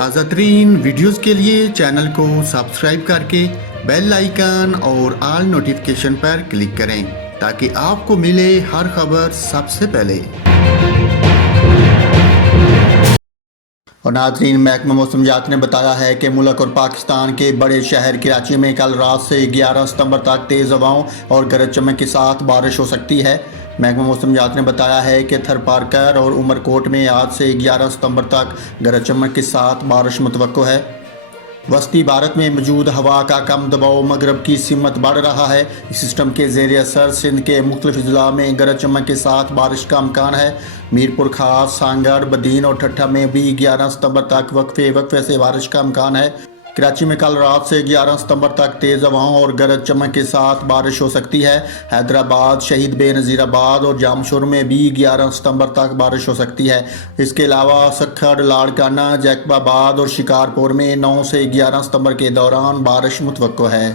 تازہ ترین ویڈیوز کے لیے چینل کو سبسکرائب کر کے بیل آئیکن اور آل نوٹیفیکیشن پر کلک کریں تاکہ آپ کو ملے ہر خبر سب سے پہلے۔ اور ناظرین، محکمہ موسمیات نے بتایا ہے کہ ملک اور پاکستان کے بڑے شہر کراچی میں کل رات سے 11 ستمبر تک تیز ہواؤں اور گرج چمک کے ساتھ بارش ہو سکتی ہے۔ محکمہ موسمیات نے بتایا ہے کہ تھر پارکر اور عمر کوٹ میں آج سے 11 ستمبر تک گرج چمک کے ساتھ بارش متوقع ہے۔ وسطی بھارت میں موجود ہوا کا کم دباؤ مغرب کی سمت بڑھ رہا ہے۔ اس سسٹم کے زیر اثر سندھ کے مختلف اضلاع میں گرج چمک کے ساتھ بارش کا امکان ہے۔ میرپور خاص، سانگڑ، بدین اور ٹھٹھہ میں بھی 11 ستمبر تک وقفے سے بارش کا امکان ہے۔ کراچی میں کل رات سے 11 ستمبر تک تیز ہواؤں اور گرج چمک کے ساتھ بارش ہو سکتی ہے۔ حیدرآباد، شہید بے نظیر آباد اور جامشور میں بھی 11 ستمبر تک بارش ہو سکتی ہے۔ اس کے علاوہ سکھڑ، لاڑکانہ، جیکب آباد اور شکارپور میں 9 سے 11 ستمبر کے دوران بارش متوقع ہے۔